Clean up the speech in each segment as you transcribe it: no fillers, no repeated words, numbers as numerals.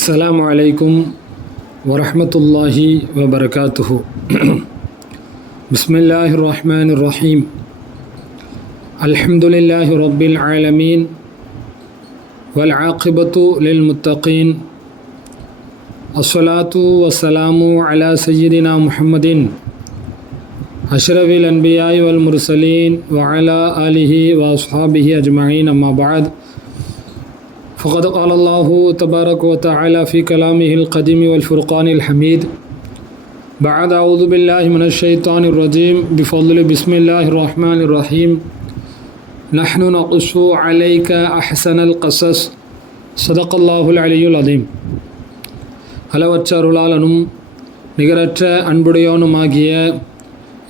அஸ்ஸலாமு அலைக்கும் வரஹ்மத்துல்லாஹி வபரகாத்துஹு. பிஸ்மில்லாஹிர் ரஹ்மானிர் ரஹீம். அல்ஹம்துலில்லாஹி ரப்பில் ஆலமீன் வல் ஆகிபத்து லில் முத்தகீன். அஸ்ஸலாத்து வஸ்ஸலாமு அலா சய்யிதினா முஹம்மதின் அஷ்ரஃபில் அன்பியாய் வல் முர்சலீன் வ அலா ஆலிஹி வ அஸ்ஹாபிஹி அஜ்மஈன். அம்மா பஅத். فقد قال الله تبارك وتعالى في كلامه القديم والفرقان الحميد بعد أعوذ بالله من الشيطان الرجيم بفضل بسم الله الرحمن الرحيم نحن نقص عليك أحسن القصص صدق الله العلي العظيم. அளவற்ற அருளாளனும் நிகரற்ற அன்புடையோனுமாகிய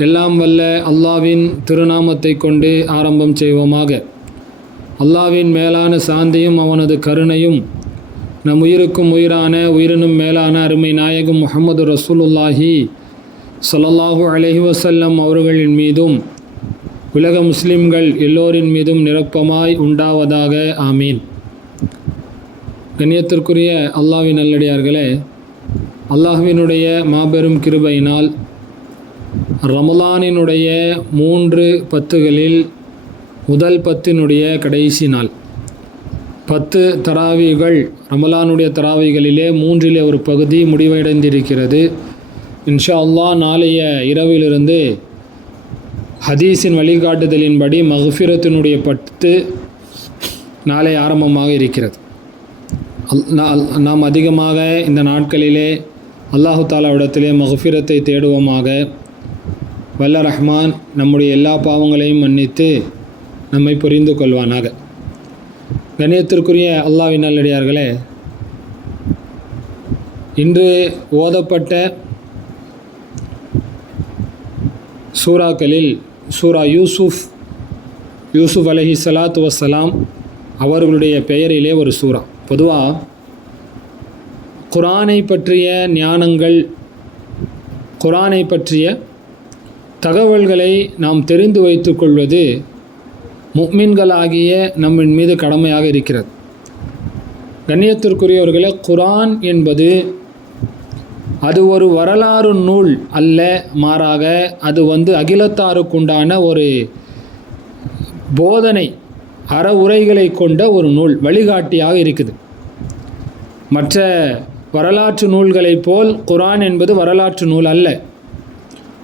எல்லாம் வல்ல அல்லாஹ்வின் திருநாமத்தை கொண்டு ஆரம்பம் செய்வோமாக. அல்லாஹ்வின் மேலான சாந்தியும் அவனது கருணையும் நம் உயிருக்கும் உயிரான உயிரினும் மேலான அருமை நாயகம் முஹம்மது ரசூலுல்லாஹி ஸல்லல்லாஹு அலைஹி வஸல்லம் அவர்களின் மீதும் உலக முஸ்லிம்கள் எல்லோரின் மீதும் நிரப்பமாய் உண்டாவதாக. ஆமீன். கண்ணியத்திற்குரிய அல்லாஹ்வின் நல்லடியார்களே, அல்லாஹ்வினுடைய மாபெரும் கிருபையினால் ரமலானினுடைய 3 பத்துகளில் முதல் 10 கடைசி நாள் 10 தராவிகள், ரமலானுடைய தராவிகளிலே 3 ஒரு பகுதி முடிவடைந்திருக்கிறது. இன்ஷா அல்லாஹ் நாளைய இரவிலிருந்து ஹதீஸின் வழிகாட்டுதலின்படி மக்ஃபிரத்தினுடைய 10 நாளை ஆரம்பமாக இருக்கிறது. நாம் அதிகமாக இந்த நாட்களிலே அல்லாஹு தாலாவிடத்திலே மக்ஃபிரத்தை தேடுவோமாக. வல்ல ரஹ்மான் நம்முடைய எல்லா பாவங்களையும் மன்னித்து நம்மை புரிந்து கொள்வானாக. கண்ணியத்திற்குரிய அல்லாஹ்வின் நல்லடியார்களே, இன்று ஓதப்பட்ட சூறாக்களில் சூரா யூசுஃப் அலைஹி ஸலாத்து வஸ்ஸலாம் அவர்களுடைய பெயரிலே ஒரு சூறா. பொதுவாக குர்ஆனை பற்றிய ஞானங்கள், குர்ஆனை பற்றிய தகவல்களை நாம் தெரிந்து வைத்து கொள்வது முஃமின்களாகிய நம்மின் மீது கடமையாக இருக்கிறது. கண்ணியத்திற்குரியவர்களே, குர்ஆன் என்பது அது ஒரு வரலாறு நூல் அல்ல, மாறாக அது அகிலத்தாருக்குண்டான ஒரு போதனை அற உரைகளை கொண்ட ஒரு நூல், வழிகாட்டியாக இருக்குது. மற்ற வரலாற்று நூல்களைப் போல் குர்ஆன் என்பது வரலாற்று நூல் அல்ல.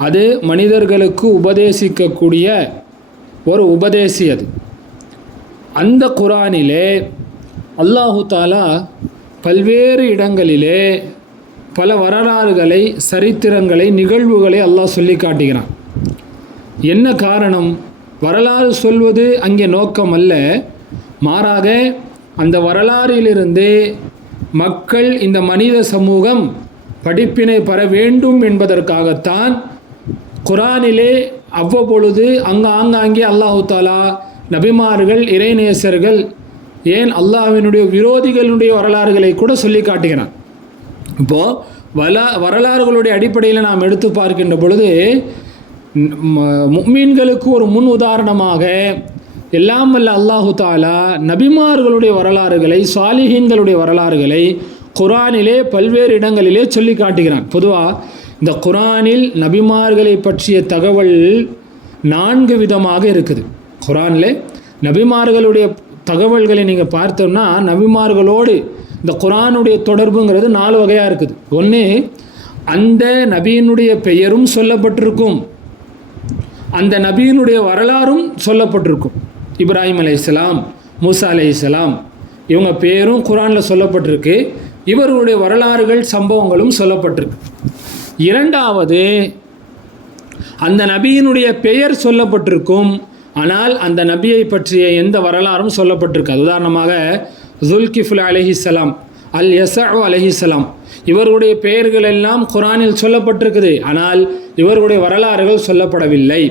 அது மனிதர்களுக்கு உபதேசிக்கக்கூடிய ஒரு உபதேசி. அது அந்த குர்ஆனிலே அல்லாஹு தாலா பல்வேறு இடங்களிலே பல வரலாறுகளை, சரித்திரங்களை, நிகழ்வுகளை அல்லாஹ் சொல்லி காட்டுகிறான். என்ன காரணம்? வரலாறு சொல்வது அங்கே நோக்கம் அல்ல, மாறாக அந்த வரலாறிலிருந்து மக்கள், இந்த மனித சமூகம் படிப்பினை பெற வேண்டும் என்பதற்காகத்தான் குர்ஆனிலே அவ்வப்பொழுது ஆங்காங்கே அல்லாஹு தாலா நபிமார்கள், இறைநேசர்கள், ஏன் அல்லாஹ்வினுடைய விரோதிகளுடைய வரலாறுகளை கூட சொல்லி காட்டுகிறான். இப்போது வரலாறுகளுடைய அடிப்படையில் நாம் எடுத்து பார்க்கின்ற பொழுது முஃமின்களுக்கு ஒரு முன் உதாரணமாக எல்லாம் வல்ல அல்லாஹு தாலா நபிமார்களுடைய வரலாறுகளை, சாலிஹீன்களுடைய வரலாறுகளை குர்ஆனிலே பல்வேறு இடங்களிலே சொல்லி காட்டுகிறான். பொதுவாக இந்த குர்ஆனில் நபிமார்களை பற்றிய தகவல் 4 விதமாக இருக்குது. குர்ஆனில் நபிமார்களுடைய தகவல்களை நீங்கள் பார்த்தோம்னா, நபிமார்களோடு இந்த குர்ஆனுடைய தொடர்புங்கிறது 4 வகையாக இருக்குது. ஒன்று, அந்த நபியினுடைய பெயரும் சொல்லப்பட்டிருக்கும், அந்த நபியினுடைய வரலாறும் சொல்லப்பட்டிருக்கும். இப்ராஹிம் அலைஹிஸ்ஸலாம், மூசா அலைஹிஸ்ஸலாம், இவங்க பேரும் குர்ஆனில் சொல்லப்பட்டிருக்கு, இவர்களுடைய வரலாறுகள், சம்பவங்களும் சொல்லப்பட்டிருக்கு. இரண்டாவது, அந்த நபியினுடைய பெயர் சொல்லப்பட்டிருக்கும், ஆனால் அந்த நபியை பற்றிய எந்த வரலாறும் சொல்லப்பட்டிருக்காது. உதாரணமாக ஜுல்கிஃபுல் அலைஹிஸ்ஸலாம், அல் யஸஉ அலைஹிஸ்ஸலாம், இவர்களுடைய பெயர்கள் எல்லாம் குர்ஆனில் சொல்லப்பட்டிருக்குது, ஆனால் இவர்களுடைய வரலாறுகள் சொல்லப்படவில்லை.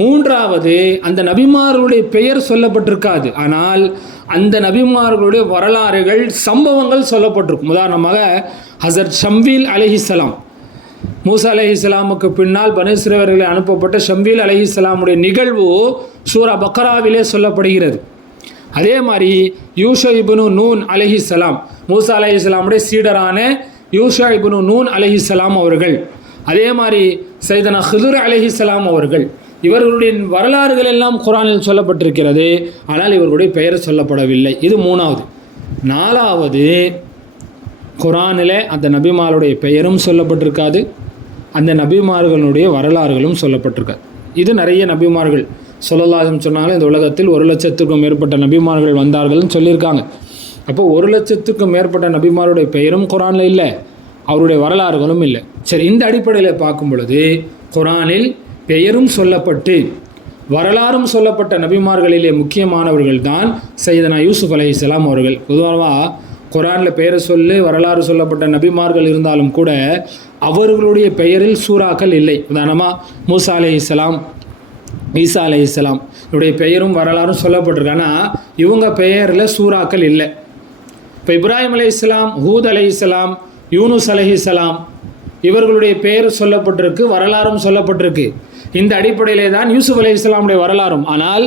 மூன்றாவது, அந்த நபிமார்களுடைய பெயர் சொல்லப்பட்டிருக்காது, ஆனால் அந்த நபிமார்களுடைய வரலாறுகள், சம்பவங்கள் சொல்லப்பட்டிருக்கும். உதாரணமாக ஹஸரத் ஷம்வீல் அலைஹிஸ்ஸலாம், மூசா அலைஹிஸ்ஸலாமுக்கு பின்னால் பனு இஸ்ரவேலர்களை அனுப்பப்பட்ட ஷம்வீல் அலைஹிஸ்ஸலாமுடைய நிகழ்வு சூரா பக்ராவிலே சொல்லப்படுகிறது. அதே மாதிரி யூஷா இப்னு நூன் அலைஹிஸ்ஸலாம், மூசா அலைஹிஸ்ஸலாமுடைய சீடரான யூஷா இப்னு நூன் அலைஹிஸ்ஸலாம் அவர்கள், அதே மாதிரி சையதனா ஹிதுர் அலைஹிஸ்ஸலாம் அவர்கள், இவர்களுடைய வரலாறுகள் எல்லாம் குர்ஆனில் சொல்லப்பட்டிருக்கிறது. ஆனால் இவர்களுடைய பெயர் சொல்லப்படவில்லை. இது 3வது. 4வது, குர்ஆனில் அந்த நபிமாருடைய பெயரும் சொல்லப்பட்டிருக்காது, அந்த நபிமார்களுடைய வரலாறுகளும் சொல்லப்பட்டிருக்காது. இது நிறைய நபிமார்கள் ஸல்லல்லாஹு அலைஹி வஸல்லம் சொன்னாலும் இந்த உலகத்தில் 1,00,000க்கும் மேற்பட்ட நபிமார்கள் வந்தார்கள்னு சொல்லியிருக்காங்க. அப்போ 1,00,000க்கும் மேற்பட்ட நபிமாருடைய பெயரும் குர்ஆனில் இல்லை, அவருடைய வரலாறுகளும் இல்லை. சரி, இந்த அடிப்படையில் பார்க்கும் பொழுது குர்ஆனில் பெயரும் சொல்லப்பட்டு வரலாறும் சொல்லப்பட்ட நபிமார்களிலே முக்கியமானவர்கள் தான் சையதனா யூசுப் அலைஹிஸ்ஸலாம் அவர்கள். பொதுவாக குர்ஆனில் பெயரை சொல்லி வரலாறு சொல்லப்பட்ட நபிமார்கள் இருந்தாலும் கூட அவர்களுடைய பெயரில் சூறாக்கள் இல்லை. உதாரணமாக மூசா அலைஹிஸ்ஸலாம், ஈசா அலைஹிஸ்ஸலாம் இவருடைய பெயரும் வரலாறும் சொல்லப்பட்டிருக்கு. ஆனால் இவங்க பெயரில் சூறாக்கள் இல்லை. இப்போ இப்ராஹிம் அலைஹிஸ்ஸலாம், ஹூத் அலைஹிஸ்ஸலாம், யூனுஸ் அலைஹிஸ்ஸலாம் இவர்களுடைய பெயர் சொல்லப்பட்டிருக்கு, வரலாறும் சொல்லப்பட்டிருக்கு. இந்த அடிப்படையிலே தான் யூசுப் அலைஹிஸ்ஸலாமுடைய வரலாறும். ஆனால்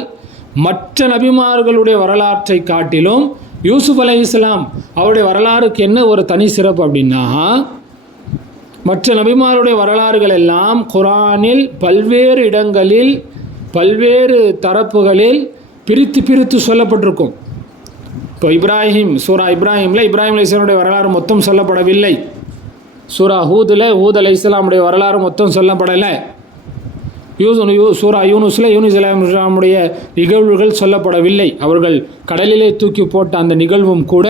மற்ற நபிமார்களுடைய வரலாற்றை காட்டிலும் யூசுப் அலைஹிஸ்ஸலாம் அவருடைய வரலாறுக்கு என்ன ஒரு தனி சிறப்பு அப்படின்னா, மற்ற நபிமாருடைய வரலாறுகள் எல்லாம் குர்ஆனில் பல்வேறு இடங்களில் பல்வேறு தரப்புகளில் பிரித்து பிரித்து சொல்லப்பட்டிருக்கும். இப்போ சூரா இப்ராஹிமில் இப்ராஹிம் அலைஹிஸ்ஸலாமுடைய வரலாறு மொத்தம் சொல்லப்படவில்லை. சூரா ஹூதில் ஹூத் அலைஹிஸ்ஸலாமுடைய வரலாறு மொத்தம் சொல்லப்படலை. சூரா யூனுஸில் யூனுஸ் அலைஹிஸ்ஸலாமுடைய நிகழ்வுகள் சொல்லப்படவில்லை. அவர்கள் கடலிலே தூக்கி போட்ட அந்த நிகழ்வும் கூட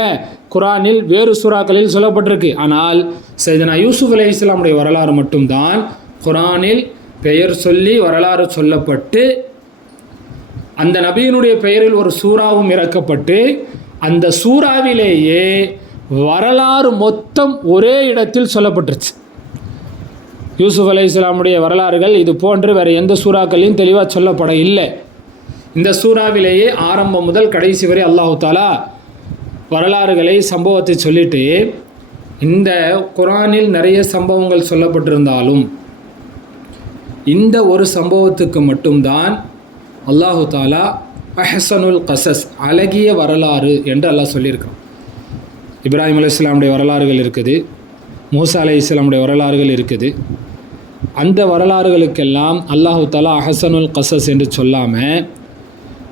குர்ஆனில் வேறு சூறாக்களில் சொல்லப்பட்டிருக்கு. ஆனால் சையதனா யூசுப் அலைஹிஸ்ஸலாமுடைய வரலாறு மட்டும்தான் குர்ஆனில் பெயர் சொல்லி வரலாறு சொல்லப்பட்டு அந்த நபியினுடைய பெயரில் ஒரு சூறாவும் இறக்கப்பட்டு அந்த சூறாவிலேயே வரலாறு மொத்தம் ஒரே இடத்தில் சொல்லப்பட்டுருச்சு. யூசுப் அலைஹிஸ்ஸலாமுடைய வரலாறுகள் இது போன்று வேறு எந்த சூறாக்களையும் தெளிவாக சொல்லப்பட இல்லை. இந்த சூறாவிலேயே ஆரம்பம் முதல் கடைசி வரை அல்லாஹு தாலா வரலாறுகளை சம்பவத்தை சொல்லிட்டு, இந்த குர்ஆனில் நிறைய சம்பவங்கள் சொல்லப்பட்டிருந்தாலும் இந்த ஒரு சம்பவத்துக்கு மட்டும்தான் அல்லாஹு தாலா அஹ்ஸனுல் கஸஸ் அழகிய வரலாறு என்று அல்லாஹ் சொல்லியிருக்கான். இப்ராஹிம் அலைஹிஸ்ஸலாமுடைய வரலாறுகள் இருக்குது, மூசா அலைஹிஸ்ஸலாமுடைய வரலாறுகள் இருக்குது. அந்த வரலாறுகளுக்கெல்லாம் அல்லாஹு தஆலா அஹ்ஸனுல் கஸஸ் என்று சொல்லாமல்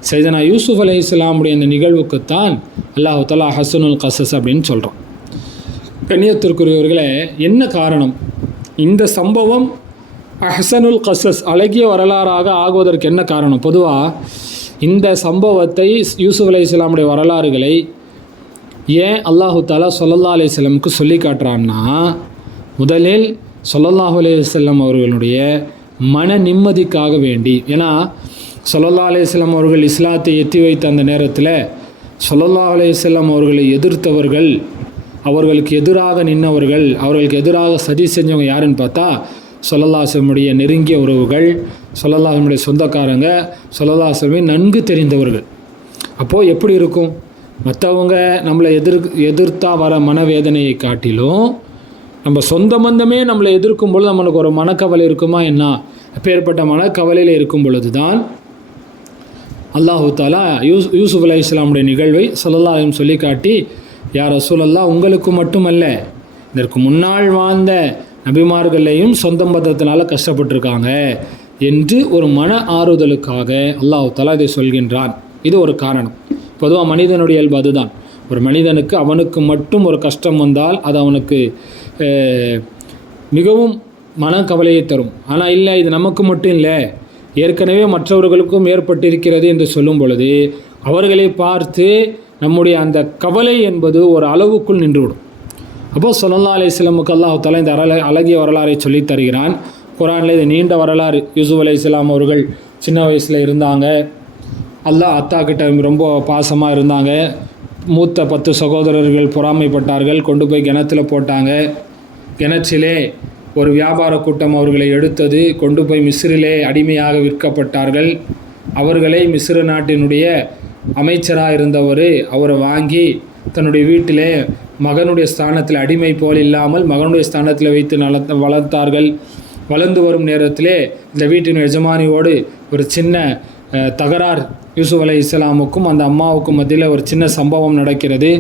சையதனா யூசுப் அலைஹிஸ்ஸலாமுடைய இந்த நிகழ்வுக்குத்தான் அல்லாஹு தஆலா அஹ்ஸனுல் கஸஸ் அப்படின்னு சொல்கிறோம். கண்ணியத்திற்குரியவர்களே, என்ன காரணம்? இந்த சம்பவம் அஹ்ஸனுல் கஸஸ் அழகிய வரலாறாக ஆகுவதற்கு என்ன காரணம்? பொதுவாக இந்த சம்பவத்தை யூசுப் அலைஹிஸ்ஸலாமுடைய வரலாறுகளை ஏன் அல்லாஹு தஆலா ஸல்லல்லாஹு அலைஹி வஸல்லமுக்கு சொல்லி காட்டுறான்னா, முதலில் ஸல்லல்லாஹு அலைஹி வஸல்லம் அவர்களுடைய மன நிம்மதிக்காக வேண்டி. ஏன்னா ஸல்லல்லாஹு அலைஹி வஸல்லம் அவர்கள் இஸ்லாத்தை எத்தி வைத்த அந்த நேரத்தில் ஸல்லல்லாஹு அலைஹி வஸல்லம் அவர்களை எதிர்த்தவர்கள், அவர்களுக்கு எதிராக நின்றவர்கள், அவர்களுக்கு எதிராக சதி செஞ்சவங்க யாருன்னு பார்த்தா ஸல்லல்லாஹு அலைஹி வஸல்லமுடைய நெருங்கிய உறவுகள், ஸல்லல்லாஹு அலைஹி வஸல்லம் சொந்தக்காரங்க, ஸல்லல்லாஹு அலைஹி வஸல்லம் நன்கு தெரிந்தவர்கள். அப்போது எப்படி இருக்கும்? மற்றவங்க நம்மளை எதிர்த்தா வர மனவேதனையை காட்டிலும் நம்ம சொந்த பந்தமே நம்மளை எதிர்க்கும் பொழுது நம்மளுக்கு ஒரு மனக்கவலை இருக்குமா என்ன? அப்பேற்பட்ட மனக்கவலையில் இருக்கும் பொழுது தான் அல்லாஹு தஆலா யூசுப் அலைஹிஸ்ஸலாமுடைய நிகழ்வை ஸல்லல்லாஹு அலைஹி வஸல்லம் சொல்லி காட்டி, யா ரசூலல்லாஹ் உங்களுக்கு மட்டுமல்ல, இதற்கு முன்னால் வாழ்ந்த நபிமார்களையும் சொந்த பந்தத்தினால கஷ்டப்பட்டிருக்காங்க என்று ஒரு மன ஆறுதலுக்காக அல்லாஹு தஆலா இதை சொல்கின்றான். இது ஒரு காரணம். பொதுவாக மனிதனுடைய இயல்பு அதுதான். ஒரு மனிதனுக்கு அவனுக்கு மட்டும் ஒரு கஷ்டம் வந்தால் அது அவனுக்கு மிகவும் மனக்கவலையை தரும். ஆனால் இல்லை, இது நமக்கு மட்டும் இல்லை, ஏற்கனவே மற்றவர்களுக்கும் ஏற்பட்டிருக்கிறது என்று சொல்லும் பொழுது அவர்களை பார்த்து நம்முடைய அந்த கவலை என்பது ஒரு அளவுக்குள் நின்றுவிடும். அப்போது ஸல்லல்லாஹு அலைஹி வஸல்லமுக்கு அல்லாஹ் தஆலா இந்த அழகிய வரலாறை சொல்லித் தருகிறான். குர்ஆனில் இது நீண்ட வரலாறு. யூசுப் அலைஹிஸ்ஸலாம் அவர்கள் சின்ன வயசில் இருந்தாங்க. அல்லாஹ் அத்தா கிட்ட ரொம்ப பாசமாக இருந்தாங்க. மூத்த 10 சகோதரர்கள் பொறாமைப்பட்டார்கள், கொண்டு போய் கிணத்துல போட்டாங்க. கிணற்றிலே ஒரு வியாபார கூட்டம் அவர்களை எடுத்தது, கொண்டு போய் மிஸ்ரிலே அடிமையாக விற்கப்பட்டார்கள். அவர்களை மிஸ்ர நாட்டினுடைய அமைச்சராக இருந்தவர் அவரை வாங்கி தன்னுடைய வீட்டிலே மகனுடைய ஸ்தானத்தில் அடிமை போல் இல்லாமல் மகனுடைய ஸ்தானத்தில் வைத்து வளர்த்தார்கள். வளர்ந்து வரும் நேரத்திலே இந்த வீட்டின் எஜமானியோடு ஒரு சின்ன தகராறு யூசுப் அலைஹிஸ்ஸலாமுக்கும் அந்த அம்மாவுக்கும் மத்தியில் ஒரு சின்ன சம்பவம் நடக்கிறது.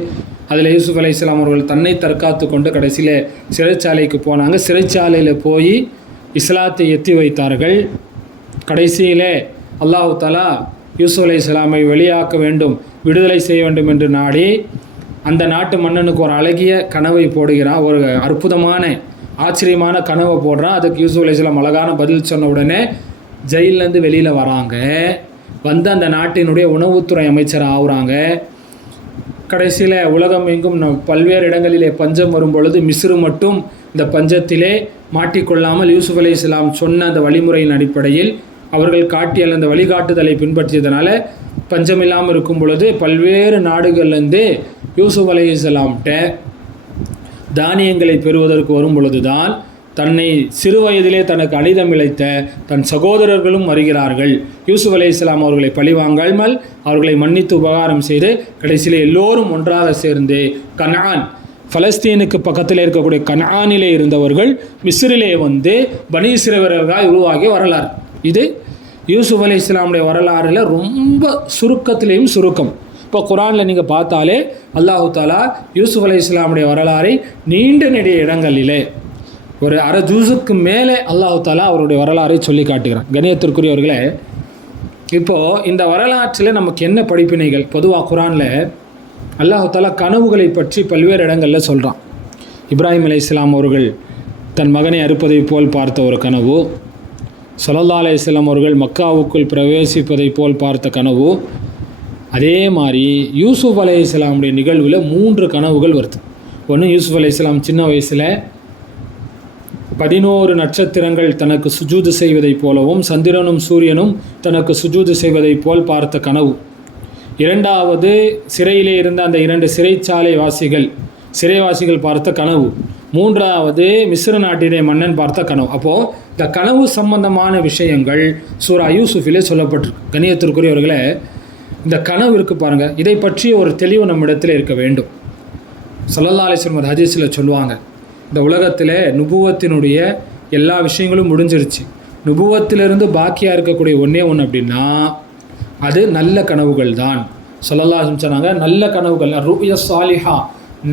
அதில் யூசுப் அலைஹிஸ்ஸலாம் அவர்கள் தன்னை தற்காத்து கொண்டு கடைசியில் சிறைச்சாலைக்கு போனாங்க. சிறைச்சாலையில் போய் இஸ்லாத்தை எத்தி வைத்தார்கள். கடைசியிலே அல்லாஹ் தஆலா யூசுப் அலைஹிஸ்ஸலாமை வெளியாக்க வேண்டும், விடுதலை செய்ய வேண்டும் என்று நாடி அந்த நாட்டு மன்னனுக்கு ஒரு அழகிய கனவை போடுகிறான். ஒரு அற்புதமான ஆச்சரியமான கனவை போடுறான். அதுக்கு யூசுப் அலைஹிஸ்ஸலாம் அழகான பதில் சொன்ன உடனே ஜெயிலேருந்து வெளியில் வராங்க. வந்து அந்த நாட்டினுடைய உணவுத்துறை அமைச்சர் ஆகுறாங்க. கடைசியில் உலகம் எங்கும் பல்வேறு இடங்களிலே பஞ்சம் வரும்பொழுது மிஸ்ரு மட்டும் இந்த பஞ்சத்திலே மாட்டிக்கொள்ளாமல் யூசுப் அலைஹிஸ்ஸலாம் சொன்ன அந்த வழிமுறையின் அடிப்படையில் அவர்கள் காட்டிய அந்த வழிகாட்டுதலை பின்பற்றியதனால பஞ்சமில்லாமல் இருக்கும் பொழுது பல்வேறு நாடுகள்லேருந்து யூசுப் அலைஹிஸ்ஸலாம்கிட்ட தானியங்களை பெறுவதற்கு வரும் பொழுதுதான் தன்னை சிறு வயதிலே தனக்கு அனிதம் இழைத்த தன் சகோதரர்களும் வருகிறார்கள். யூசுப் அலைஹிஸ்ஸலாம் அவர்களை பழிவாங்காமல் அவர்களை மன்னித்து உபகாரம் செய்து கடைசியில் எல்லோரும் ஒன்றாக சேர்ந்து கனான், பலஸ்தீனுக்கு பக்கத்தில் இருக்கக்கூடிய கனானிலே இருந்தவர்கள் மிஸ்ரிலே வந்து பனி இஸ்ரவேலர்களாக உருவாகிய வரலாறு. இது யூசுப் அலைஹிஸ்ஸலாமுடைய வரலாறில் ரொம்ப சுருக்கத்திலேயும் சுருக்கம். இப்போ குரானில் நீங்கள் பார்த்தாலே அல்லாஹு தஆலா யூசுப் அலைஹிஸ்ஸலாமுடைய வரலாறை நீண்ட நெடிய இடங்களிலே ஒரு அரை ஜூஸுக்கு மேலே அல்லாஹு தஆலா அவருடைய வரலாறை சொல்லி காட்டுகிறான். கணியத்திற்குரியவர்களே, இப்போது இந்த வரலாற்றில் நமக்கு என்ன படிப்பினைகள்? பொதுவாக குரானில் அல்லாஹு தஆலா கனவுகளை பற்றி பல்வேறு இடங்களில் சொல்கிறான். இப்ராஹிம் அலைஹிஸ்ஸலாம் அவர்கள் தன் மகனை அறுப்பதை போல் பார்த்த ஒரு கனவு, ஸல்லல்லாஹு அலைஹி வஸல்லம் அவர்கள் மக்காவுக்குள் பிரவேசிப்பதை போல் பார்த்த கனவு, அதே மாதிரி யூசுப் அலைஹிஸ்ஸலாமுடைய நிகழ்வில் 3 கனவுகள் வருது. ஒன்று, யூசுப் அலைஹிஸ்ஸலாம் சின்ன வயசில் 11 நட்சத்திரங்கள் தனக்கு சுஜூது செய்வதைப் போலவும் சந்திரனும் சூரியனும் தனக்கு சுஜூது செய்வதைப் போல் பார்த்த கனவு. இரண்டாவது, சிறையிலே இருந்த அந்த 2 சிறைவாசிகள் பார்த்த கனவு. மூன்றாவது, மிஸ்ர நாட்டிலே மன்னன் பார்த்த கனவு. அப்போது இந்த கனவு சம்பந்தமான விஷயங்கள் சூரா யூசுஃபிலே சொல்லப்பட்டிருக்கு. கணியத்திற்குரியவர்களே, இந்த கனவு இருக்குது பாருங்கள், இதை பற்றி ஒரு தெளிவு நம்மிடத்தில் இருக்க வேண்டும். ஸல்லல்லாஹு அலைஹி வஸல்லம் ஹதீஸில் சொல்லுவாங்க, இந்த உலகத்தில் நுபுவத்தினுடைய எல்லா விஷயங்களும் முடிஞ்சிருச்சு. நுபுவத்திலிருந்து பாக்கியாக இருக்கக்கூடிய ஒன்றே ஒன்று அப்படின்னா அது நல்ல கனவுகள் தான். ஸல்லல்லாஹு அலைஹி வஸல்லம் சொன்னாங்க, நல்ல கனவுகள், ருயா சாலிஹா,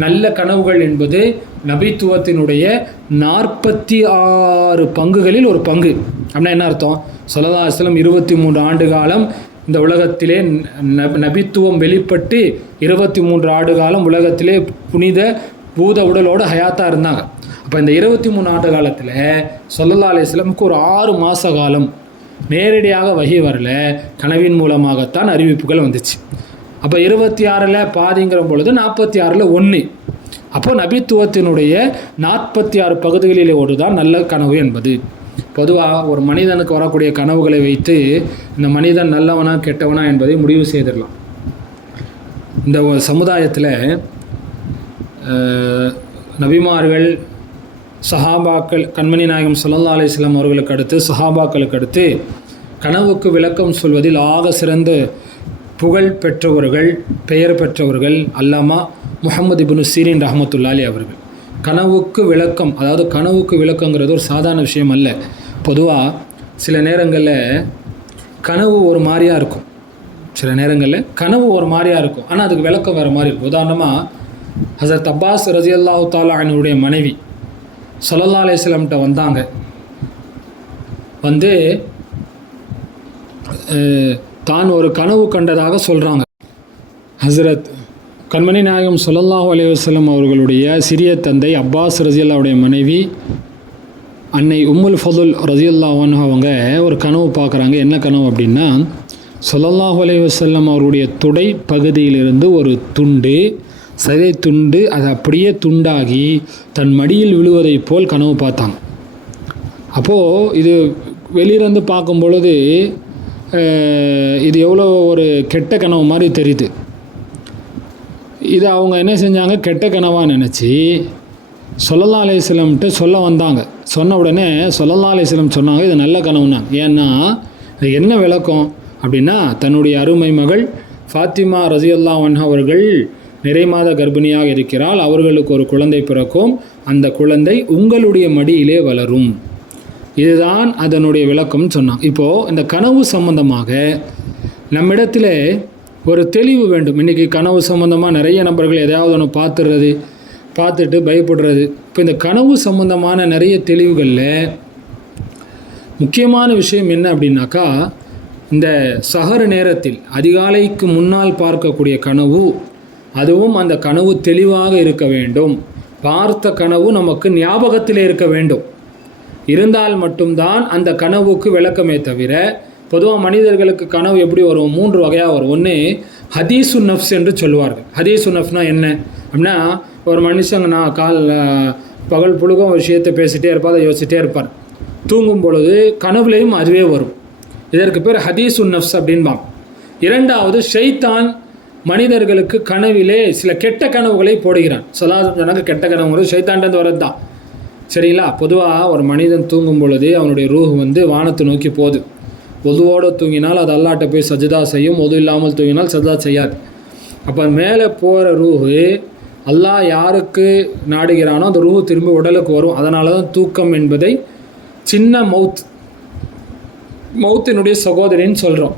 நல்ல கனவுகள் என்பது நபித்துவத்தினுடைய 46 பங்குகளில் ஒரு பங்கு. அப்படின்னா என்ன அர்த்தம்? ஸல்லல்லாஹு அலைஹி வஸல்லம் 23 ஆண்டு காலம் இந்த உலகத்திலே நபித்துவம் வெளிப்பட்டு 23 ஆண்டு காலம் உலகத்திலே புனித பூத உடலோடு ஹயாத்தாக இருந்தாங்க. அப்போ இந்த 23 ஆண்டு காலத்தில் ஸல்லல்லாஹு அலைஹி வஸல்லமுக்கு ஒரு 6 மாத காலம் நேரடியாக வஹி வரல, கனவின் மூலமாகத்தான் அறிவிப்புகள் வந்துச்சு. அப்போ 26ல் பாதிங்கிற பொழுது 46ல் 1. அப்போ நபித்துவத்தினுடைய 46 பகுதிகளிலே ஒரு தான் நல்ல கனவு என்பது. பொதுவாக ஒரு மனிதனுக்கு வரக்கூடிய கனவுகளை வைத்து இந்த மனிதன் நல்லவனா கெட்டவனா என்பதை முடிவு செய்திடலாம். இந்த சமுதாயத்தில் நபிமார்கள், சஹாபாக்கள், கண்மணி நாயகம் ஸல்லல்லாஹு அலைஹி வஸல்லம் அவர்களுக்கு அடுத்து சஹாபாக்களுக்கு அடுத்து கனவுக்கு விளக்கம் சொல்வதில் ஆக சிறந்த புகழ் பெற்றவர்கள், பெயர் பெற்றவர்கள் அல்லாமா முஹம்மது இப்னு சீரின் ரஹ்மத்துல்லாஹி அலைஹி அவர்கள். கனவுக்கு விளக்கம், அதாவது கனவுக்கு விளக்கங்கிறது ஒரு சாதாரண விஷயம் அல்ல. பொதுவாக சில நேரங்களில் கனவு ஒரு மாதிரியாக இருக்கும், ஆனால் அதுக்கு விளக்கம் வேறு மாதிரி இருக்கும். உதாரணமாக ஹஸரத் அப்பாஸ் ரஸியல்லாஹு தஆலா அன்ஹுடைய மனைவி ஸல்லல்லாஹு அலைஹி வஸல்லம் வந்தாங்க. வந்து தான் ஒரு கனவு கண்டதாக சொல்கிறாங்க. ஹஸரத் கண்மணி நாயகம் ஸல்லல்லாஹு அலைஹி வஸல்லம் அவர்களுடைய சிறிய தந்தை அப்பாஸ் ரஸியல்லாஹுடைய மனைவி அன்னை உம்முல் ஃபதுல் ரஸியல்லாஹு அன்ஹா அவங்க ஒரு கனவு பார்க்குறாங்க. என்ன கனவு அப்படின்னா, ஸல்லல்லாஹு அலைஹி வஸல்லம் அவருடைய தொடை பகுதியிலிருந்து ஒரு துண்டு, சதை துண்டு, அது அப்படியே துண்டாகி தன் மடியில் விழுவதை போல் கனவு பார்த்தாங்க. அப்போது இது வெளியிருந்து பார்க்கும் பொழுது இது எவ்வளோ ஒரு கெட்ட கனவு மாதிரி தெரியுது. இது அவங்க என்ன செஞ்சாங்க, கெட்ட கனவாக நினச்சி ஸல்லல்லாஹு அலைஹி வஸல்லம்கிட்ட சொல்ல வந்தாங்க. சொன்ன உடனே ஸல்லல்லாஹு அலைஹி வஸல்லம் சொன்னாங்க, இது நல்ல கனவுனாங்க. ஏன்னா இது என்ன விளக்கம் அப்படின்னா, தன்னுடைய அருமை மகள் ஃபாத்திமா ரஸியல்லாஹு அன்ஹா அவர்கள் நிறைமாத கர்ப்பிணியாக இருக்கிறாள். அவர்களுக்கு ஒரு குழந்தை பிறக்கும், அந்த குழந்தை உங்களுடைய மடியிலே வளரும். இதுதான் அதனுடைய விளக்கம்னு சொன்னாங்க. இப்போது இந்த கனவு சம்பந்தமாக நம்மிடத்தில் ஒரு தெளிவு வேண்டும். இன்றைக்கி கனவு சம்மந்தமாக நிறைய நபர்கள் எதையாவது ஒன்று பார்த்துட்டு பயப்படுறது. இப்போ இந்த கனவு சம்மந்தமான நிறைய தெளிவுகளில் முக்கியமான விஷயம் என்ன அப்படின்னாக்கா, இந்த சஹர் நேரத்தில் அதிகாலைக்கு முன்னால் பார்க்கக்கூடிய கனவு, அதுவும் அந்த கனவு தெளிவாக இருக்க வேண்டும். பார்த்த கனவு நமக்கு ஞாபகத்தில் இருக்க வேண்டும். இருந்தால் மட்டும்தான் அந்த கனவுக்கு விளக்கமே தவிர, பொதுவாக மனிதர்களுக்கு கனவு எப்படி வரும்? 3 வகையாக வரும். ஒன்று ஹதீசு நஃப்ஸ் என்று சொல்லுவார்கள். ஹதீசு நஃப்னா என்ன அப்படின்னா, ஒரு மனுஷங்க நான் பகல் புழுகம் விஷயத்தை பேசிகிட்டே இருப்பார், அதை யோசிச்சுட்டே இருப்பார். தூங்கும் பொழுது கனவுலையும் அதுவே வரும். இதற்கு பேர் ஹதீசு நஃப்ஸ் அப்படின்பாங்க. இரண்டாவது, ஷைத்தான் மனிதர்களுக்கு கனவிலே சில கெட்ட கனவுகளை போடுகிறான். சொல்லாத கெட்ட கனவுங்கிறது ஷைத்தான்ட்டு வரது தான். சரிங்களா? பொதுவாக ஒரு மனிதன் தூங்கும் பொழுது அவனுடைய ரூஹ் வானத்தை நோக்கி போகுது. ஒதுவோடு தூங்கினால் அது அல்லாட்ட போய் சஜிதா செய்யும், ஒது இல்லாமல் தூங்கினால் சஜிதா செய்யாது. அப்போ மேலே போகிற ரூஹு அல்லாஹ் யாருக்கு நாடுகிறானோ அந்த ரூஹு திரும்பி உடலுக்கு வரும். அதனால தான் தூக்கம் என்பதை சின்ன மௌத்தினுடைய சகோதரின்னு சொல்கிறோம்.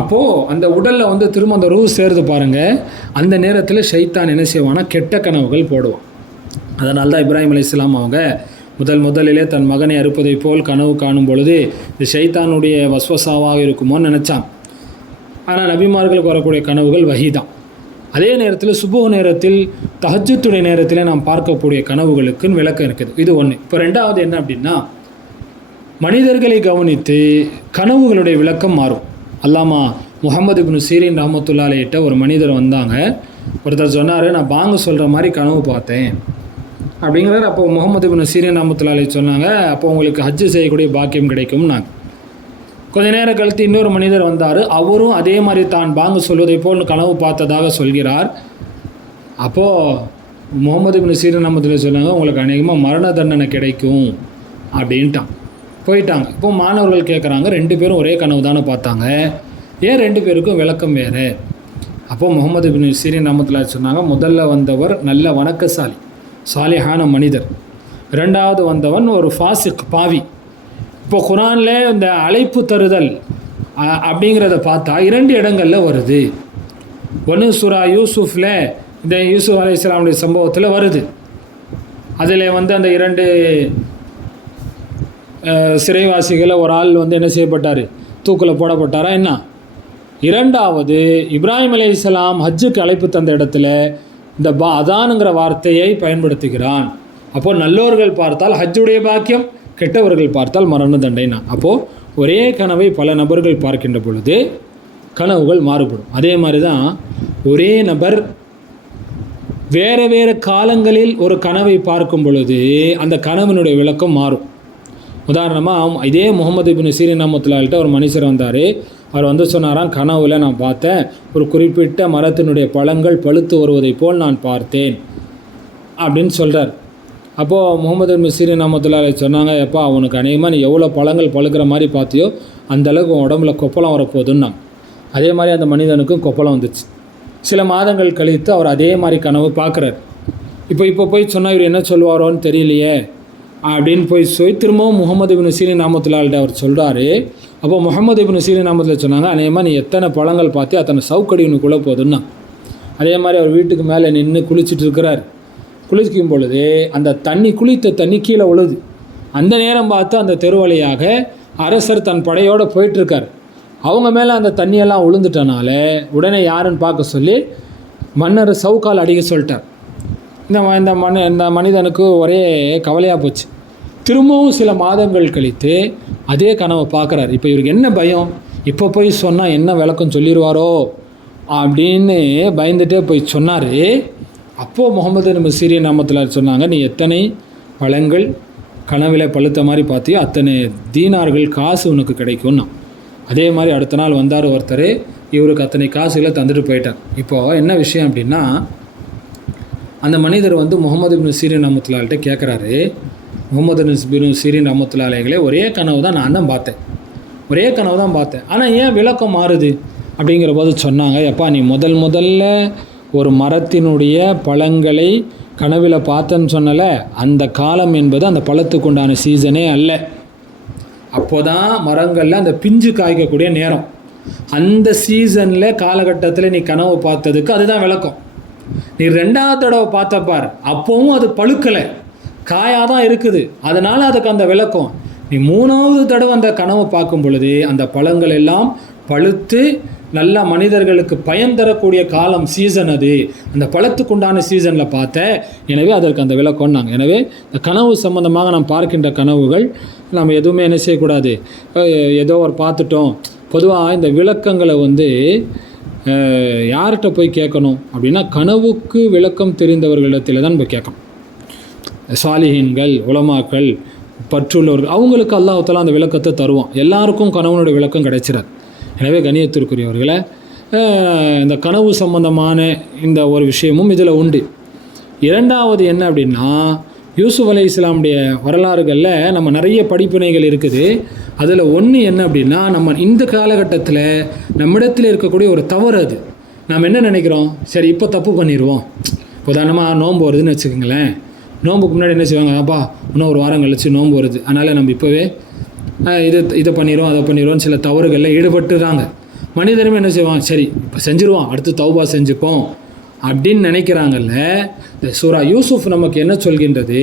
அப்போது அந்த உடலில் திரும்ப அந்த ரூஹ் சேருது பாருங்கள். அந்த நேரத்தில் ஷைத்தான் என்ன செய்வானா, கெட்ட கனவுகள் போடுவான். அதனால தான் இப்ராஹிம் அலைஹிஸ்ஸலாம் அவங்க முதலிலே தன் மகனை அறுப்பதை போல் கனவு காணும் பொழுது இது ஷைத்தானுடைய வஸ்வசாவாக இருக்குமோன்னு நினச்சான். ஆனால் நபிமார்களுக்கு வரக்கூடிய கனவுகள் வஹி தான். அதே நேரத்தில் சுபஹ் நேரத்தில், தஹஜ்ஜுடைய நேரத்தில் நாம் பார்க்கக்கூடிய கனவுகளுக்குன்னு விளக்கம் இருக்குது. இது ஒன்று. இப்போ ரெண்டாவது என்ன அப்படின்னா, மனிதர்களை கவனித்து கனவுகளுடைய விளக்கம் மாறும். அல்லாமா முஹம்மது இப்னு சீரின் ரஹ்மத்துல்லாஹி அலைஹிட்ட ஒரு மனிதர் வந்தாங்க. ஒருத்தர் சொன்னார், நான் பாங்கு சொல்கிற மாதிரி கனவு பார்த்தேன் அப்படிங்கிறார். அப்போ முஹம்மது இப்னு சீரின் ரஹ்மத்துல்லாஹி அலைஹி சொன்னாங்க, அப்போ உங்களுக்கு ஹஜ்ஜு செய்யக்கூடிய பாக்கியம் கிடைக்கும்னாங்க. கொஞ்ச நேரம் கழித்து இன்னொரு மனிதர் வந்தார். அவரும் அதே மாதிரி தான் பாங்கு சொல்வதை போல் கனவு பார்த்ததாக சொல்கிறார். அப்போது முஹம்மது இப்னு சீரின் ரஹ்மத்துல்லாஹி அலைஹி சொன்னாங்க, உங்களுக்கு அநேகமாக மரண தண்டனை கிடைக்கும் அப்படின்ட்டான். போயிட்டாங்க. இப்போ மாணவர்கள் கேட்குறாங்க, 2 பேரும் ஒரே கனவு தானே பார்த்தாங்க, ஏன் 2 பேருக்கும் விளக்கம் வேறு? அப்போது முஹம்மது இப்னு சீரின் ரஹ்மத்துல்லாஹி சொன்னாங்க, முதல்ல வந்தவர் நல்ல வணக்கசாலி, சாலிஹான மனிதர். இரண்டாவது வந்தவன் ஒரு ஃபாசிக், பாவி. இப்போ குரானில் இந்த அழைப்பு தருதல் அப்படிங்கிறத பார்த்தா 2 இடங்களில் வருது. ஒன்று சூரா யூசுஃபில் இந்த யூசுஃப் அலைஹிஸ்ஸலாமுடைய சம்பவத்தில் வருது. அதில் அந்த 2 சிறைவாசிகளை ஒரு ஆள் என்ன செய்யப்பட்டார், தூக்கில் போடப்பட்டாரா என்ன? இரண்டாவது, இப்ராஹிம் அலைஹிஸ்ஸலாம் ஹஜ்ஜுக்கு அழைப்பு தந்த இடத்துல இந்த அதானுங்கிற வார்த்தையை பயன்படுத்துகிறான். அப்போது நல்லோர்கள் பார்த்தால் ஹஜ்ஜுடைய பாக்கியம், கெட்டவர்கள் பார்த்தால் மரண தண்டனை. அப்போது ஒரே கனவை பல நபர்கள் பார்க்கின்ற பொழுது கனவுகள் மாறுபடும். அதே மாதிரி தான் ஒரே நபர் வேறு காலங்களில் ஒரு கனவை பார்க்கும் பொழுது அந்த கனவினுடைய விளக்கம் மாறும். உதாரணமாக இதே முஹம்மது இப்னு சீரின் ரஹ்மத்துல்லாஹி ஒரு மனுஷர் வந்தார். அவர் சொன்னாராம், கனவுல நான் பார்த்தேன், ஒரு குறிப்பிட்ட மரத்தினுடைய பழங்கள் பழுத்து வருவதை போல் நான் பார்த்தேன் அப்படின்னு சொல்கிறார். அப்போது முஹம்மது இப்னு சீரின் ரஹ்மத்துல்லாஹி சொன்னாங்க, எப்பா அவனுக்கு அநேகமாக நீ எவ்வளோ பழங்கள் பழுக்கிற மாதிரி பார்த்தியோ அந்தளவுக்கு உடம்புல கொப்பளம் வரப்போகுதுன்னா. அதே மாதிரி அந்த மனிதனுக்கும் கொப்பளம் வந்துச்சு. சில மாதங்கள் கழித்து அவர் அதே மாதிரி கனவு பார்க்குறார். இப்போ போய் சொன்னால் இவர் என்ன சொல்லுவாரோன்னு தெரியலையே அப்படின்னு போய் திரும்பவும் முஹம்மது இப்னு சீரின் ரஹ்மத்துல்லாஹி அவர் சொல்கிறாரு. அப்போ முஹம்மது இப்னு சீரின் ரஹ்மத்துல்லாஹி சொன்னாங்க, அநேகமாக நீ எத்தனை பழங்கள் பார்த்து அத்தனை சவுக்கடி உனக்குள்ளே போகுதுன்னா. அதே மாதிரி அவர் வீட்டுக்கு மேலே நின்று குளிச்சுட்டு இருக்கிறார். குளிக்கும் பொழுது அந்த குளித்த தண்ணி கீழே உழுது. அந்த நேரம் பார்த்து அந்த தெருவழியாக அரசர் தன் படையோடு போயிட்டுருக்கார். அவங்க மேலே அந்த தண்ணியெல்லாம் உளுந்துட்டனால உடனே யாருன்னு பார்க்க சொல்லி மன்னர் சவுக்கால் அடிக்க சொல்லிட்டார். இந்த மனிதனுக்கு ஒரே கவலையாக போச்சு. திரும்பவும் சில மாதங்கள் கழித்து அதே கனவை பார்க்குறாரு. இப்போ இவருக்கு என்ன பயம், இப்போ போய் சொன்னால் என்ன விளக்கம் சொல்லிடுவாரோ அப்படின்னு பயந்துகிட்டே போய் சொன்னார். அப்போது முஹம்மது இப்னு சீரின் ரஹ்மத்துல்லாஹி சொன்னாங்க, நீ எத்தனை பழங்கள் கனவில் பழுத்த மாதிரி பார்த்தியோ அத்தனை தீனார்கள் காசு உனக்கு கிடைக்கும்னா. அதே மாதிரி அடுத்த நாள் வந்தார் ஒருத்தர், இவருக்கு அத்தனை காசுகளை தந்துட்டு போயிட்டார். இப்போது என்ன விஷயம் அப்படின்னா, அந்த மனிதர் முஹம்மது இப்னு சீரின் ரஹ்மத்துல்லாஹிட்ட கேட்குறாரு, முஹம்மது இப்னு சீரின் ரஹ்மத்துல்லாஹி ஒரே கனவு தான் நான் தான் பார்த்தேன், ஒரே கனவு தான் பார்த்தேன், ஆனால் ஏன் விளக்கம் மாறுது அப்படிங்கிற போது சொன்னாங்க, எப்பா நீ முதல்ல ஒரு மரத்தினுடைய பழங்களை கனவில் பார்த்தேன்னு சொன்னல, அந்த காலம் என்பது அந்த பழத்துக்கு உண்டான சீசனே அல்ல. அப்போ தான் மரங்களில் அந்த பிஞ்சு காய்க்கக்கூடிய நேரம். அந்த சீசனில் காலகட்டத்தில் நீ கனவு பார்த்ததுக்கு அதுதான் விளக்கம். நீ 2வது தடவை பார்த்தப்பார், அப்போவும் அது பழுக்கலை, காயாக தான் இருக்குது, அதனால் அதுக்கு அந்த விளக்கம். நீ 3வது தடவை அந்த கனவை பார்க்கும் பொழுது அந்த பழங்கள் எல்லாம் பழுத்து நல்ல மனிதர்களுக்கு பயன் தரக்கூடிய காலம், சீசன் அது, அந்த பழத்துக்குண்டான சீசனில் பார்த்த. எனவே அதற்கு அந்த விளக்கம் நாங்கள். எனவே இந்த கனவு சம்பந்தமாக நாம் பார்க்கின்ற கனவுகள் நம்ம எதுவுமே என்ன செய்யக்கூடாது, ஏதோ ஒரு பார்த்துட்டோம். பொதுவாக இந்த விளக்கங்களை யார்கிட்ட போய் கேட்கணும் அப்படின்னா, கனவுக்கு விளக்கம் தெரிந்தவர்களிடத்தில் தான் போய் கேட்கணும். சாலிஹீன்கள், உலமாக்கள், பற்றுள்ளவர்கள், அவங்களுக்கு அல்லாஹ் தஆலா அந்த விளக்கத்தை தருவான். எல்லாருக்கும் கனவுனுடைய விளக்கம் கிடைச்சிடாது. எனவே கண்ணியத்திற்குரியவர்களை, இந்த கனவு சம்பந்தமான இந்த ஒரு விஷயமும் இதில் உண்டு. 2வது என்ன அப்படின்னா, யூசுப் அலைஹிஸ்ஸலாமுடைய வரலாறுகளில் நம்ம நிறைய படிப்பினைகள் இருக்குது. அதில் ஒன்று என்ன அப்படின்னா, நம்ம இந்த காலகட்டத்தில் நம்மிடத்தில் இருக்கக்கூடிய ஒரு தவறு. அது நாம் என்ன நினைக்கிறோம், சரி இப்போ தப்பு பண்ணிடுவோம். உதாரணமாக நோன்பு வருதுன்னு வச்சுக்கோங்களேன். நோன்புக்கு முன்னாடி என்ன செய்வாங்க, அப்பா இன்னும் ஒரு வாரம் கழிச்சு நோன்பு வருது, அதனால் நம்ம இப்போவே இதை பண்ணிடுவோம் அதை பண்ணிடுவோம், சில தவறுகளில் ஈடுபட்டுறாங்க. மனிதருமே என்ன செய்வாங்க, சரி இப்போ செஞ்சுருவோம், அடுத்து தௌபா செஞ்சுப்போம் அப்படின்னு நினைக்கிறாங்கல்ல. இந்த சூரா யூசுப் நமக்கு என்ன சொல்கின்றது,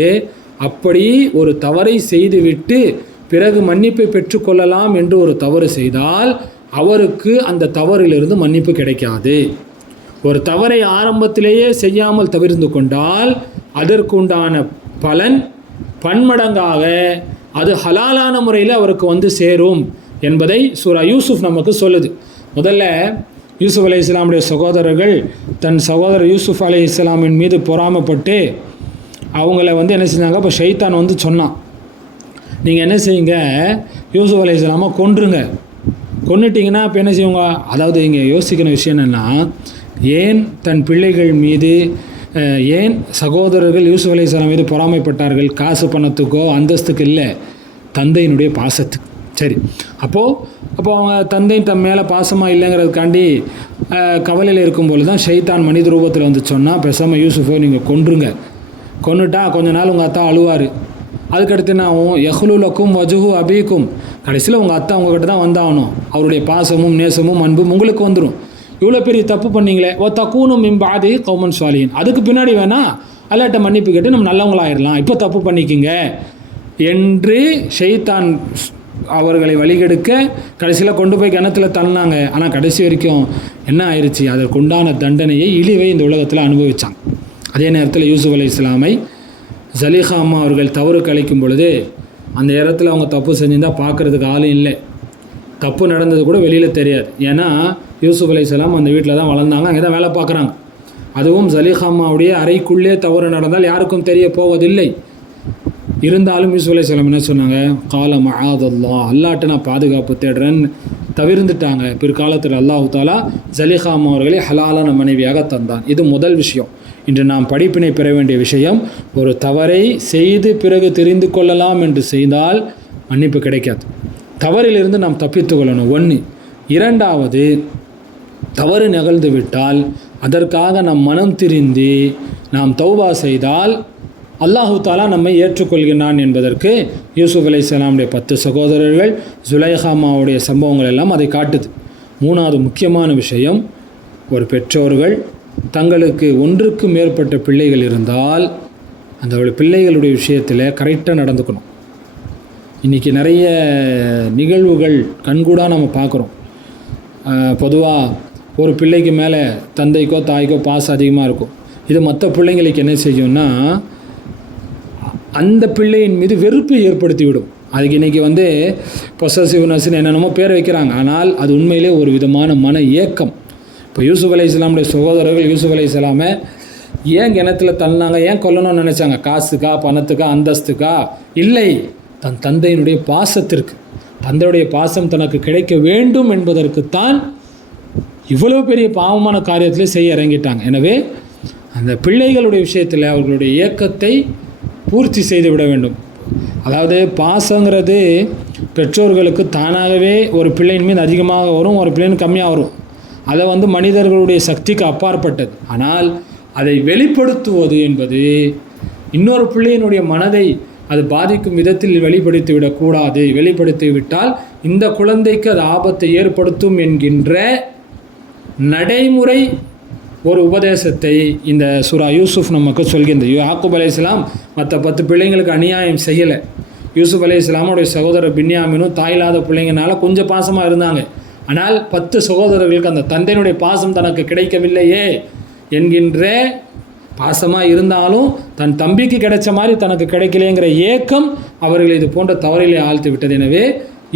அப்படி ஒரு தவறை செய்துவிட்டு பிறகு மன்னிப்பை பெற்றுக்கொள்ளலாம் என்று ஒரு தவறு செய்தால் அவருக்கு அந்த தவறிலிருந்து மன்னிப்பு கிடைக்காது. ஒரு தவறை ஆரம்பத்திலேயே செய்யாமல் தவிர்த்து கொண்டால் அதற்குண்டான பலன் பன்மடங்காக அது ஹலாலான முறையில் அவருக்கு சேரும் என்பதை சூரா யூசுப் நமக்கு சொல்லுது. முதல்ல யூசுப் அலைஹிஸ்ஸலாமுடைய சகோதரர்கள் தன் சகோதரர் யூசுப் அலைஹிஸ்ஸலாமின் மீது பொறாமைப்பட்டு அவங்கள என்ன செஞ்சாங்க, இப்போ ஷைத்தான் சொன்னான், நீங்கள் என்ன செய்யுங்க, யூசுப் அலைஹிஸ்ஸலாமை கொன்றுங்க, கொன்னுட்டிங்கன்னா இப்போ என்ன செய்வாங்க. அதாவது இங்கே யோசிக்கிற விஷயம் என்னென்னா, ஏன் தன் பிள்ளைகள் மீது, ஏன் சகோதரர்கள் யூசுப் அலைஹிஸ்ஸலாம் மீது பொறாமைப்பட்டார்கள்? காசு பணத்துக்கோ அந்தஸ்துக்கு இல்லை, தந்தையினுடைய பாசத்துக்கு. சரி, அப்போது அவங்க தந்தை தன் மேலே பாசமாக இல்லைங்கிறதுக்காண்டி கவலையில் இருக்கும்போது தான் ஷைத்தான் மனித ரூபத்தில் சொன்னால், பேசாமல் யூசுஃபை நீங்கள் கொன்றுங்க, கொன்னுட்டா கொஞ்ச நாள் உங்கள் அத்தா அழுவார், அதுக்கடுத்து என்ன ஆகும், யஹ்லுலக்கும் வஜுஹு அபீக்கும், கடைசியில் உங்கள் அத்தா உங்கள்கிட்ட தான் வந்தாகணும், அவருடைய பாசமும் நேசமும் அன்பும் உங்களுக்கு வந்துடும். இவ்வளோ பெரிய தப்பு பண்ணிங்களே, ஓ தக்கூனும் மிம்பாதி கௌமன் சாலிஹின், அதுக்கு பின்னாடி வேணால் அல்லாட்ட மன்னிப்பு கேட்டு நம்ம நல்லவங்களாயிடலாம், இப்போ தப்பு பண்ணிக்கிங்க என்று ஷைத்தான் அவர்களை வழிகெடுக்க கடைசியில் கொண்டு போய் கிணத்துல தள்ளினாங்க. ஆனால் கடைசி வரைக்கும் என்ன ஆயிடுச்சு, அதற்குண்டான தண்டனையை, இழிவை இந்த உலகத்தில் அனுபவித்தாங்க. அதே நேரத்தில் யூசுப் அலைஹிஸ்ஸலாமை ஜலீஹா அம்மா அவர்கள் தவறு கழிக்கும் பொழுது அந்த இடத்துல அவங்க தப்பு செஞ்சுருந்தால் பார்க்குறதுக்கு ஆளும் இல்லை, தப்பு நடந்தது கூட வெளியில் தெரியாது. ஏன்னா யூசுப் அலைஹிஸ்ஸலாம் அந்த வீட்டில் தான் வளர்ந்தாங்க, அங்கே தான் வேலை பார்க்குறாங்க. அதுவும் ஜலீஹா அம்மாவுடைய அறைக்குள்ளே தவறு நடந்தால் யாருக்கும் தெரிய போவதில்லை. இருந்தாலும் யூசுப் அலைஹிஸ்ஸலாம் என்ன சொன்னாங்க, கால மஆதல்லாஹ், அல்லாஹ்ட்ட நான் பாதுகாப்பு தேடுறேன்னு தவிர்ந்துட்டாங்க. பிற்காலத்தில் அல்லாஹ் தஆலா ஜலீஹா அம்மா அவர்களை ஹலாலான மனைவியாக தந்தான். இது முதல் விஷயம். இன்று நாம் படிப்பினை பெற வேண்டிய விஷயம், ஒரு தவறை செய்து பிறகு தெரிந்து கொள்ளலாம் என்று செய்தால் மன்னிப்பு கிடைக்காது. தவறிலிருந்து நாம் தப்பித்து கொள்ளணும், ஒன்று. 2வது, தவறு நிகழ்ந்து விட்டால் அதற்காக நம் மனம் திரிந்து நாம் தௌபா செய்தால் அல்லாஹு தஆலா நம்மை ஏற்றுக்கொள்கிறான் என்பதற்கு யூசுப் அலைஹிஸ்ஸலாமுடைய 10 சகோதரர்கள், ஜுலைஹா அம்மாவுடைய சம்பவங்கள் எல்லாம் அதை காட்டுது. 3வது முக்கியமான விஷயம், ஒரு பெற்றோர்கள் தங்களுக்கு ஒன்றுக்கு மேற்பட்ட பிள்ளைகள் இருந்தால் அந்த பிள்ளைகளுடைய விஷயத்தில் கரெக்டாக நடந்துக்கணும். இன்றைக்கி நிறைய நிகழ்வுகள் கண்கூடாக நம்ம பார்க்குறோம். பொதுவாக ஒரு பிள்ளைக்கு மேலே தந்தைக்கோ தாய்க்கோ பாசம் அதிகமாக இருக்கும். இது மற்ற பிள்ளைங்களுக்கு என்ன செய்யும்னா, அந்த பிள்ளையின் மீது வெறுப்பை ஏற்படுத்தி விடும். அதுக்கு இன்றைக்கி பொசசிவ்னஸ்ன்னு என்னென்னமோ பேர் வைக்கிறாங்க. ஆனால் அது உண்மையிலே ஒரு விதமான மன ஏக்கம். இப்போ யூசுப் அலைஹிஸ்ஸலாமுடைய சகோதரர்கள் யூசுப் அலைஹிஸ்ஸலாமை ஏன் கிணத்துல தள்ளினாங்க, ஏன் கொல்லணும்னு நினச்சாங்க? காசுக்கா, பணத்துக்கா, அந்தஸ்துக்கா? இல்லை, தன் தந்தையினுடைய பாசத்திற்கு, தந்தையுடைய பாசம் தனக்கு கிடைக்க வேண்டும் என்பதற்குத்தான் இவ்வளோ பெரிய பாவமான காரியத்திலே செய்ய இறங்கிட்டாங்க. எனவே அந்த பிள்ளைகளுடைய விஷயத்தில் அவர்களுடைய ஏக்கத்தை பூர்த்தி செய்து விட வேண்டும். அதாவது பாசங்கிறது பெற்றோர்களுக்கு தானாகவே ஒரு பிள்ளையின் மீது அதிகமாக வரும், ஒரு பிள்ளைன்னு கம்மியாக வரும். அதை மனிதர்களுடைய சக்திக்கு அப்பாற்பட்டது. ஆனால் அதை வெளிப்படுத்துவது என்பது இன்னொரு பிள்ளையினுடைய மனதை அது பாதிக்கும் விதத்தில் வெளிப்படுத்தி விடக்கூடாது. வெளிப்படுத்தி விட்டால் இந்த குழந்தைக்கு அது ஆபத்தை ஏற்படுத்தும் என்கின்ற நடைமுறை ஒரு உபதேசத்தை இந்த சூரா யூசுஃப் நமக்கு சொல்கின்றது. யாக்கூப் அலைஹிஸ்ஸலாம் மற்ற 10 பிள்ளைங்களுக்கு அநியாயம் செய்யலை. யூசுஃப் அலைஹிஸ்ஸலாமுடைய சகோதரர் பின்யாமினும் தாயில்லாத பிள்ளைங்கனால கொஞ்சம் பாசமாக இருந்தாங்க. ஆனால் 10 சகோதரர்களுக்கு அந்த தந்தையினுடைய பாசம் தனக்கு கிடைக்கவில்லையே என்கின்ற, பாசமாக இருந்தாலும் தன் தம்பிக்கு கிடைச்ச மாதிரி தனக்கு கிடைக்கலைங்கிற ஏக்கம் அவர்கள் இது போன்ற தவறிலே ஆழ்த்தி விட்டது. எனவே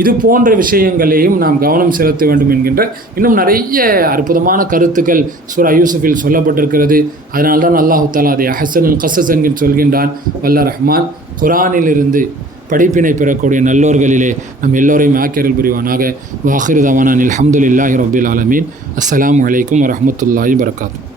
இது போன்ற விஷயங்களையும் நாம் கவனம் செலுத்த வேண்டும் என்கின்ற இன்னும் நிறைய அற்புதமான கருத்துக்கள் சூரா யூசுஃபில் சொல்லப்பட்டிருக்கிறது. அதனால்தான் அல்லாஹு தஆலா அதை அஹ்ஸனுல் கஸஸ் என்று சொல்கின்றான். வல்ல ரஹ்மான் குர்ஆனிலிருந்து படிப்பினை பெறக்கூடிய நல்லோர்களிலே நம் எல்லோரையும் ஆக்கியருள் புரிவானாக. வாஹிரு தவானா அல்ஹம்துலில்லாஹி ரப்பில் ஆலமீன். அஸ்ஸலாமு அலைக்கும் வரஹ்மத்துல்லாஹி வபரகாத்துஹு.